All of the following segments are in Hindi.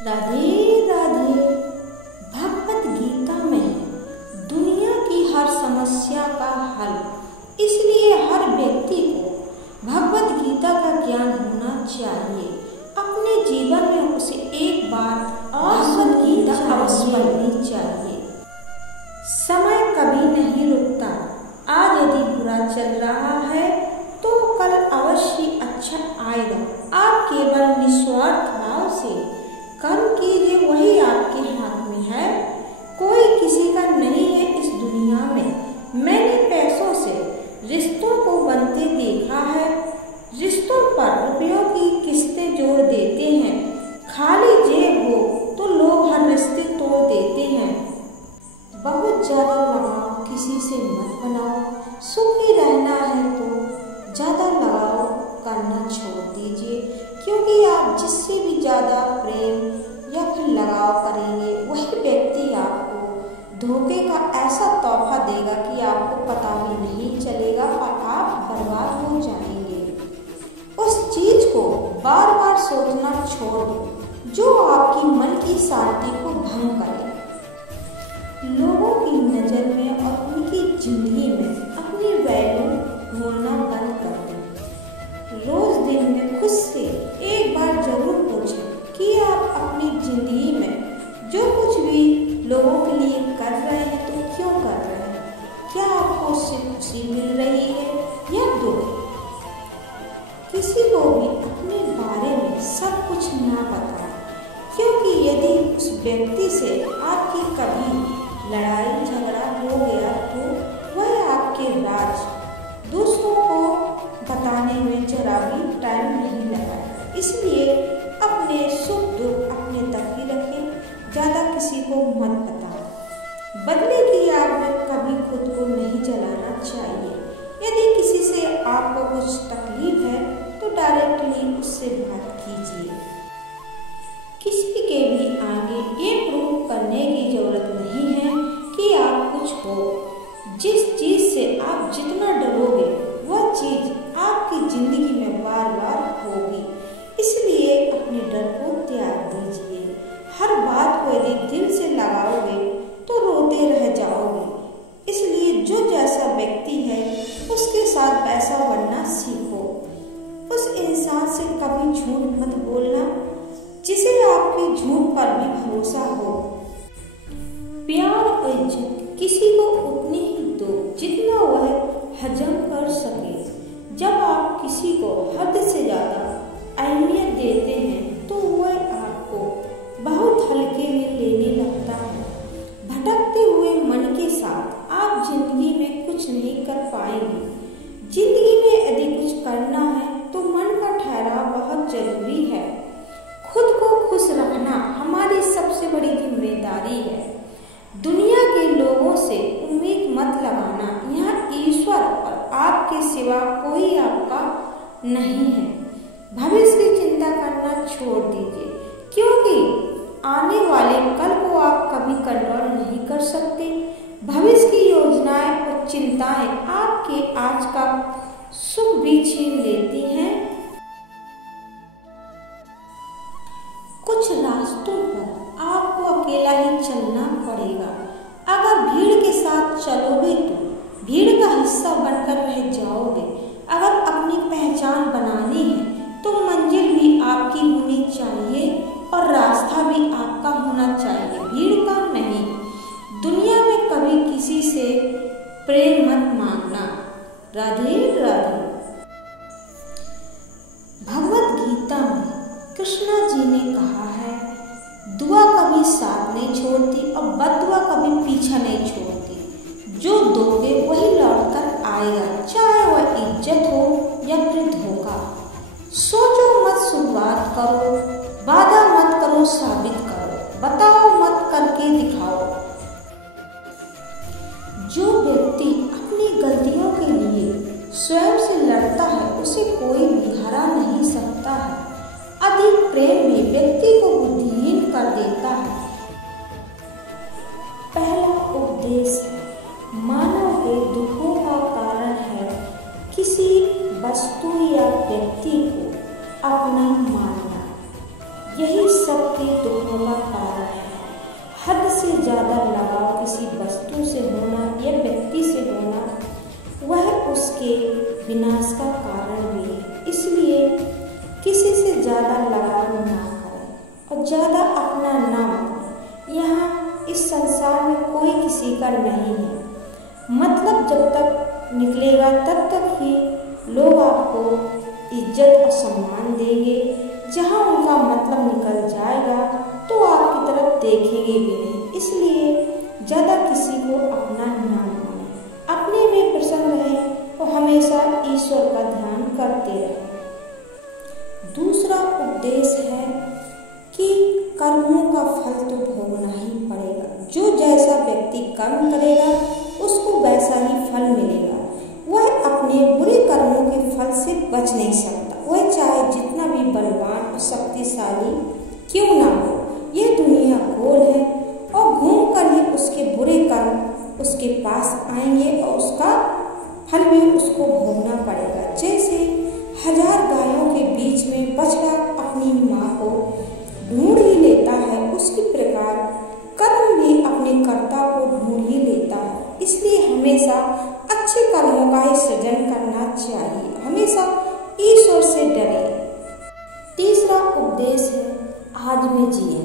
राधे राधे। भगवत गीता में दुनिया की हर समस्या का हल, इसलिए हर व्यक्ति को भगवत गीता का ज्ञान होना चाहिए। अपने जीवन में उसे एक बार भगवत गीता अवश्य पढ़नी चाहिए। समय कभी नहीं रुकता। आज यदि बुरा चल रहा है तो कल अवश्य अच्छा आएगा। आप केवल निस्वार्थ भाव से कर्म कीजिए, वही आपके हाथ में है। कोई किसी का नहीं है इस दुनिया में। मैंने पैसों से रिश्तों को बनते देखा है। रिश्तों पर रुपयों की किस्तें जोड़ देते हैं। खाली जेब हो तो लोग हर रिश्ते तोड़ देते हैं। बहुत ज्यादा लगाव किसी से मत बनाओ। सुखी रहना है तो ज्यादा लगाव करना छोड़ दीजिए, क्योंकि आप जिससे भी ज्यादा प्रेम या फिर लगाव करेंगे वही व्यक्ति आपको धोखे का ऐसा तोहफा देगा कि आपको पता भी नहीं चलेगा और आप बर्बाद हो जाएंगे। उस चीज को बार बार सोचना छोड़ दो जो आपकी मन की शांति को भंग करे। लोगों की नजर में और उनकी जिंदगी में अपनी वैल्यू ढूंढना बंद कर दो। रोज दिन में खुद से एक बार जरूर पूछें कि आप अपनी जिंदगी में जो कुछ भी लोगों के लिए कर रहे हैं तो क्यों कर रहे हैं। क्या आपको उससे खुशी मिल रही है या दुख। किसी को भी अपने बारे में सब कुछ ना बताएं, क्योंकि यदि उस व्यक्ति से आपकी कभी लड़ाई झगड़ा हो गया तो वह आपके राज दूसरों को बताने में जरा भी टाइम नहीं लगाएगा। इसलिए अपने सुख दुख अपने तक ही रखें, ज्यादा किसी को मत बताओ। बदले की आग में कभी खुद को नहीं जलाना चाहिए। यदि किसी से आपको कुछ तकलीफ है तो डायरेक्टली उससे बात कीजिए। किसी के भी आगे ये प्रूव करने की जरूरत नहीं है कि आप कुछ हो। जिस चीज से आप जितना डरोगे वह चीज आपकी जिंदगी में बार बार होगी। इसलिए अपने डर को त्याग दीजिए। हर बात को यदि दिल से लगाओगे तो रोते रह जाओगे। इसलिए जो जैसा व्यक्ति है उसके साथ वैसा बनना सीखो। उस इंसान से कभी झूठ मत बोलना जिसे आपके झूठ पर भी भरोसा हो। प्यार और इज्जत किसी को उतनी ही दो जितना वह हजम कर सके। जब आप किसी को हद से ज्यादा अहमियत देते हैं तो वह आपको बहुत हल्के में लेने लगता है। भटकते हुए मन के साथ आप जिंदगी में कुछ नहीं कर पाएंगे। जिंदगी में यदि कुछ करना है तो मन का ठहराव बहुत जरूरी है। खुद को खुश रखना हमारी सबसे बड़ी जिम्मेदारी है। दुनिया के लोगों से उम्मीद मत लगाना। यहाँ ईश्वर और आपके सिवा कोई आपका नहीं है। भविष्य की चिंता करना छोड़ दीजिए, क्योंकि आने वाले कल को आप कभी कंट्रोल नहीं कर सकते। भविष्य की योजनाएं और चिंताएं आपके आज का सुख भी छीन लेती हैं। कुछ रास्तों पर आपको अकेला ही चलना पड़ेगा। अगर भीड़ के साथ चलोगे तो भीड़ का हिस्सा बनकर रह जाओगे। अगर अपनी पहचान बनानी है तो मंजिल भी आपकी होनी चाहिए और रास्ता भी आपका होना चाहिए, भीड़ का नहीं। दुनिया में कभी किसी से प्रेम मत मांगना। राधे राधे। भगवत गीता में कृष्णा जी ने कहा है, दुआ कभी साथ नहीं छोड़ती और बददुआ कभी पीछा नहीं छोड़ती। जो दोगे वही लौट कर आएगा, चाहे वह इज्जत हो या फिर धोखा। सोचो मत शुरुआत करो, वादा मत करो साबित करो, बताओ मत करके दिखाओ। जो व्यक्ति अपनी गलतियों के लिए स्वयं से लड़ता है उसे कोई भी हरा नहीं सकता है। अधिक प्रेम में व्यक्ति को बुद्धिहीन कर देता है। पहला उपदेश है, मानव के दुखों का कारण है किसी वस्तु या व्यक्ति को अपना मानना। यही सब आपके दुखों का कारण है। हद से ज़्यादा लगाव किसी वस्तु से होना या व्यक्ति से होना वह उसके विनाश का कारण भी है। इसलिए किसी से ज़्यादा लगाव ना करें और ज़्यादा अपना ना मानें। यहाँ इस संसार में कोई किसी का नहीं है। मतलब जब तक निकलेगा तब तक ही लोग आपको इज्जत और सम्मान देंगे। जहाँ उनका मतलब निकल जाएगा तो आपकी तरफ देखेंगे भी नहीं। इसलिए ज़्यादा किसी को अपना ना माने, अपने में प्रसन्न रहें और हमेशा ईश्वर का ध्यान करते रहें। दूसरा उपदेश है कि कर्मों का फल तो भोगना ही पड़ेगा। जो जैसा व्यक्ति कर्म करेगा उसको वैसा ही फल मिलेगा। वह अपने बुरे कर्मों के फल से बच नहीं सकता। वह चाहे जितना भी बलवान और शक्तिशाली क्यों ना हो। यह दुनिया गोल है और घूम कर ही उसके बुरे कर्म उसके पास आएंगे और उसका फल भी उसको भोगना पड़ेगा। जैसे 1000 गायों के बीच में बछड़ा अपनी माँ को ढूंढ ही लेता है, उसी प्रकार कर्म भी अपने कर्ता को ढूंढ ही लेता है। इसलिए हमेशा अच्छे कर्मों का ही सृजन करना चाहिए। हमेशा ईश्वर से डरे। तीसरा उपदेश है आज में जिए,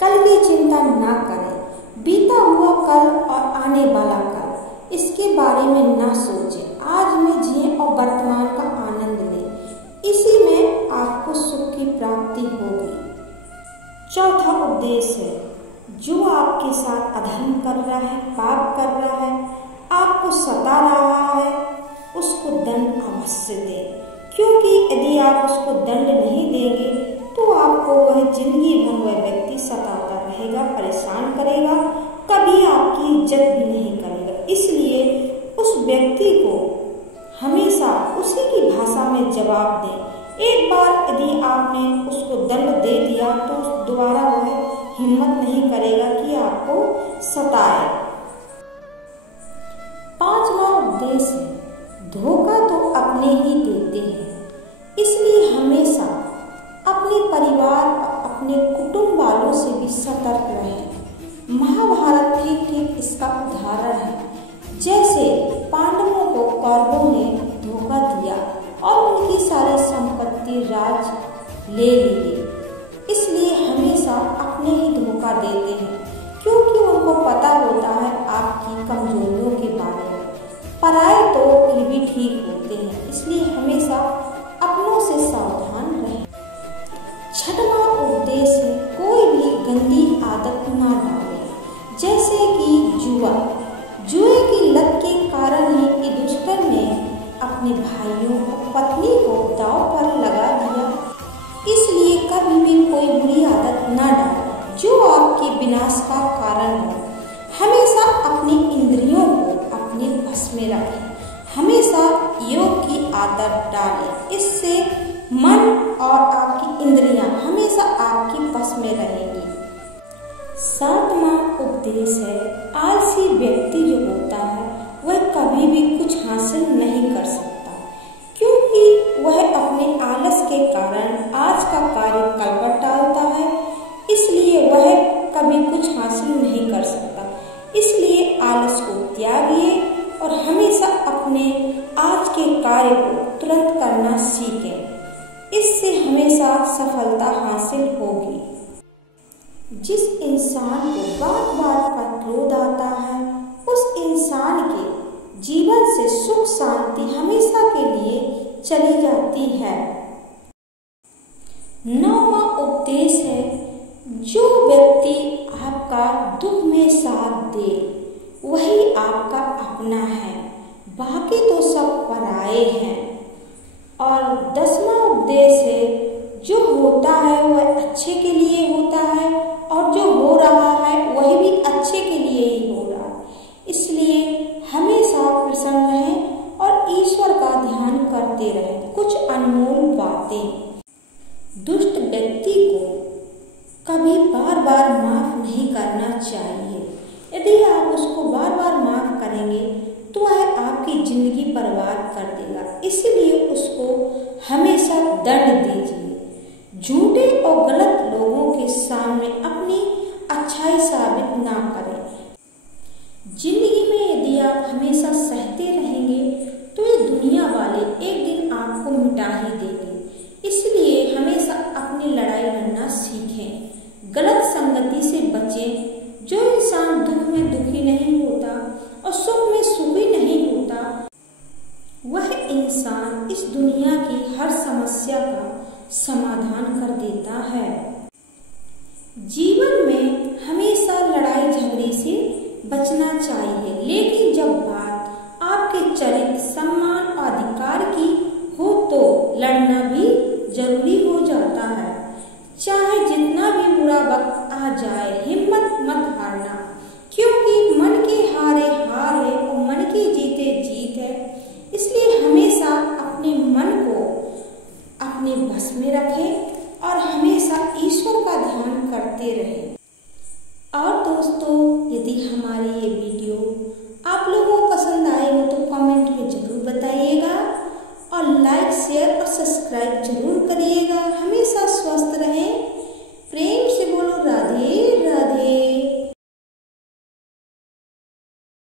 कल की चिंता ना करें। बीता हुआ कल और आने वाला कल इसके बारे में ना सोचें। आज में जिए और वर्तमान का आनंद लें। इसी में आपको सुख की प्राप्ति होगी। चौथा उपदेश है जो आपके साथ अधर्म कर रहा है, पाप कर रहा है, आपको सता रहा है, उसको दंड अवश्य दें। क्योंकि यदि आप उसको दंड नहीं देंगे तो आपको वह जिंदगी भर वह व्यक्ति सताता रहेगा, परेशान करेगा, कभी आपकी इज्जत भी नहीं करेगा। इसलिए उस व्यक्ति को हमेशा उसी की भाषा में जवाब दें। एक बार यदि आपने उसको दंड दे दिया तो दोबारा वह हिम्मत नहीं करेगा कि आपको सताए। पांचवा उपदेश है धोखा तो अपने ही देते हैं। इसलिए हमेशा अपने परिवार और अपने कुटुंब वालों से भी सतर्क रहें। महाभारत ठीक इसका उदाहरण है। जैसे पांडवों को कौरवों ने धोखा दिया और उनकी सारी संपत्ति राज ले लिए। इसलिए हमेशा अपने ही धोखा देते हैं क्योंकि उनको पता होता है आपकी कमजोरियों के बारे में। पराए तो फिर भी ठीक होते हैं। इसलिए हमेशा अपनों से सावधान रहें। छठवां उपदेश है कोई भी गंदी आदत ना डालें। जैसे कि जुए की लत के कारण ही कि दुष्कर्म ने अपने भाइयों और पत्नी को दांव पर लगा दिया। इसलिए कभी भी कोई बुरी आदत ना डालें जो आपके विनाश का कारण हो। हमेशा अपनी इंद्रियों को अपने बस में रखें। हमेशा योग की आदत डालें। इससे मन और आपकी इंद्रियां हमेशा आपकी बस में रहेंगी। सातवां उपदेश है आलसी व्यक्ति जो होता है वह कभी भी कुछ हासिल नहीं कर सकता, क्योंकि वह अपने आलस के कारण आज का कार्य कल पर टालता है। इसलिए वह कभी कुछ हासिल नहीं कर सकता। इसलिए आलस को त्यागिए और हमेशा अपने आज के कार्य को तुरंत करना सीखें। इससे हमेशा सफलता हासिल होगी। जिस इंसान को बार बार पर क्रोध आता है उस इंसान के जीवन से सुख शांति हमेशा के लिए चली जाती है। नौवां उपदेश है जो व्यक्ति आपका दुख में साथ दे वही आपका अपना है, बाकी तो सब पराए हैं। और 10वां उपदेश है जो होता है वह अच्छे के लिए होता है और जो हो रहा है वह भी अच्छे के लिए ही हो रहा है। इसलिए हमेशा प्रसन्न रहें और ईश्वर का ध्यान करते रहें। कुछ अनमोल बातें। दुष्ट व्यक्ति को कभी बार बार माफ नहीं करना चाहिए। यदि आप उसको बार बार माफ करेंगे तो वह आपकी जिंदगी बर्बाद कर देगा। इसलिए उसको हमेशा दंड दीजिए। झूठे और गलत लोगों के सामने अपनी अच्छाई साबित ना करें। जिंदगी में यदि आप हमेशा सहते रहेंगे तो ये दुनिया वाले एक दिन आपको मिटा ही देंगे। इसलिए हमेशा अपनी लड़ाई लड़ना सीखें। गलत संगति से बचें। जो इंसान दुख में दुखी नहीं होता और सुख में सुखी नहीं होता, वह इंसान इस दुनिया की हर समस्या का समाधान कर देता है। जीवन में हमेशा लड़ाई झगड़े से बचना चाहिए, लेकिन जब बात आपके चरित्र, सम्मान और अधिकार की हो तो लड़ना भी जरूरी हो जाता है। चाहे जितना भी बुरा वक्त आ जाए, हिम्मत मत हारना, क्योंकि मन के हारे हार है और मन के जीते जीत है। इसलिए हमेशा अपने मन को अपने बस में रखें और हमेशा ईश्वर का ध्यान करते रहें। और दोस्तों, यदि हमारी ये वीडियो आप लोगों को पसंद आए हो तो कमेंट में जरूर बताइएगा और लाइक, शेयर और सब्सक्राइब जरूर करिएगा। हमेशा स्वस्थ रहें।